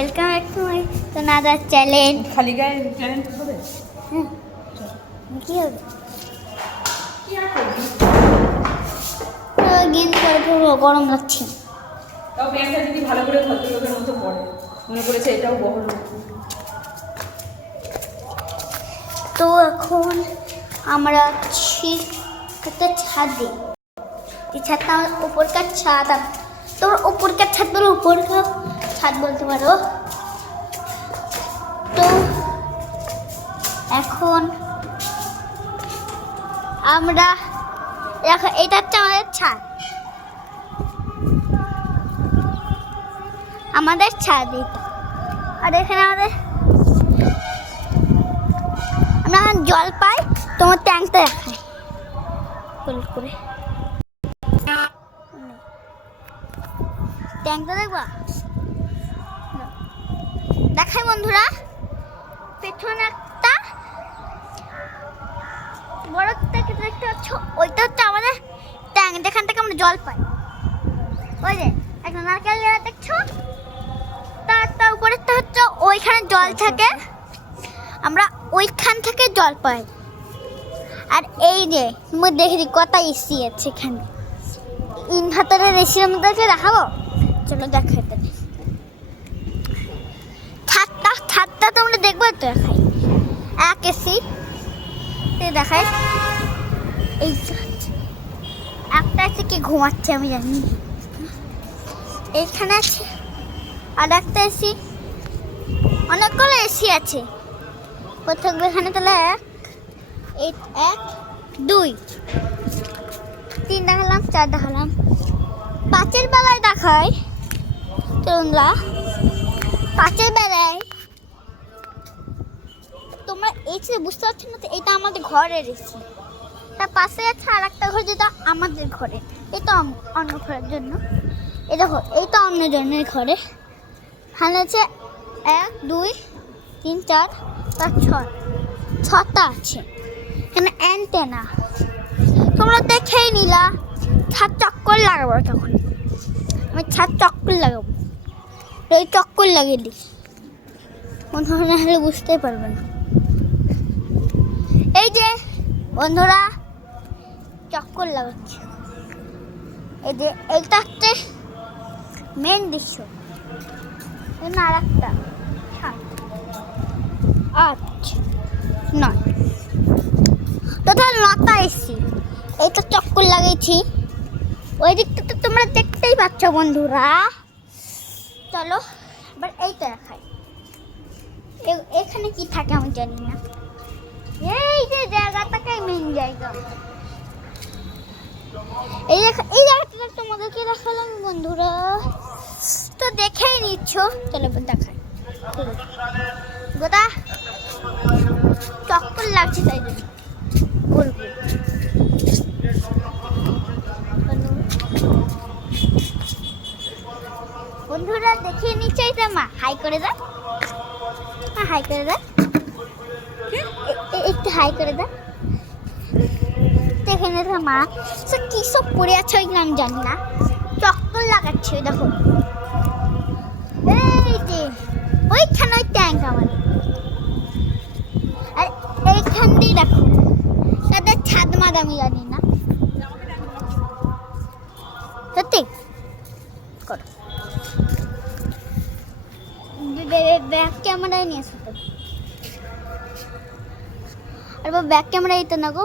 Welcome back to my another channel. খালি গায়ে challenge হবে? হ্যাঁ, কি হবে? গেঞ্জি পরে পুরো গরম লাগছে। তাও প্যান্টটা যদি ভালো করে ভদ্রলোকের মতো পরে মনে করেছে এটাও বহল। তো এখন আমরা আছি একটা ছাদে। এই ছাদটা আমার উপরকার ছাদ। তোর উপরকার ছাদ বলো, উপরকার ছাদ বলতে পারো। তো এখন আমরা এটা হচ্ছে আমাদের ছাদ, আমাদের ছাদ এটা। আর এখানে আমরা এখন জল পাই। তোমার ট্যাঙ্কটা দেখায় ফুল করে, ট্যাঙ্কটা দেখবা দেখাই বন্ধুরা। পেছনে একটা বড় ট্যাঙ্ক দেখতে পাচ্ছ, ওইটা হচ্ছে আমাদের ট্যাঙ্ক, যেখান থেকে আমরা জল পাই। ওই যে একটা নারকেল গাছ দেখছো, তার উপরেরটা হচ্ছে ওইখানে জল থাকে, আমরা ওইখান থেকে জল পাই। আর এই যে তুমি দেখে দিই কত এসি আছে এখানে, ইনভার্টারের এসির মধ্যে দেখাবো, চলো দেখাতে। ছাদটা তোমরা দেখবো তো, দেখাই এক এসি দেখায়। এই একটা এসি কি ঘুমাচ্ছে আমি জানি, এইখানে আছে আর একটা এসি, অনেকগুলো এসি আছে। থাকবে এখানে তাহলে এক দুই তিন দেখালাম, চার দেখালাম, পাঁচের বেলায় দেখায়। তোমরা পাঁচের বেলায় তোমরা এসি বুঝতে পারছো না, এটা আমাদের ঘরের এসি। তার পাশে আছে আর একটা ঘর, যেটা আমাদের ঘরে, এটা অন্য ঘরের জন্য। এই দেখো এইটা অন্য জনের ঘরে। এখানে আছে 1 2 3 4 5 6, 6টা আছে এখানে অ্যান্টেনা। তোমরা দেখেই নিলা। ছাদ চক্কর লাগাবো, তখন আমি ছাদ চক্কর লাগাবো, এই চক্কর লাগিয়ে দিই, বন্ধুরা না হলে বুঝতেই পারবে না। এই যে বন্ধুরা চক্কর লাগাচ্ছি, এই যে এইটা হচ্ছে মেন দৃশ্য। আর একটা 7 8 9, টোটাল 9টা এসি। এইটা চক্কর লাগিয়েছি, ওই দিকটা তো তোমরা দেখতেই পাচ্ছ বন্ধুরা। চলো এবার এইটা দেখাই, এখানে কি থাকে আমি জানি না। এই যে জায়গাটাকে মেন জায়গা, এই জায়গাটা তোমাদেরকে দেখালাম বন্ধুরা, তো দেখেই নিচ্ছ। চলো দেখাই, গোটা চক্কর লাগছে তাই জন্য বলবো। বন্ধুরা দেখিয়ে নিচ্ছে, এটা মা হাই করে দাও, হাই করে দাও, একটু হাই করে দাও। দেখে না মা কি সব পড়ে আছে ওইগুলো আমি জানি না, চক্কর লাগাচ্ছে। দেখো এই যে ওইখানে ওই ট্যাঙ্ক আমাদের, আর এইখান দিয়ে দেখো তাদের ছাদ মাদ আমি জানি না, সত্যি করো। ব্যাক ক্যামেরায় নিয়ে আসো তো, আর ব্যাক ক্যামেরা দিতে না গো।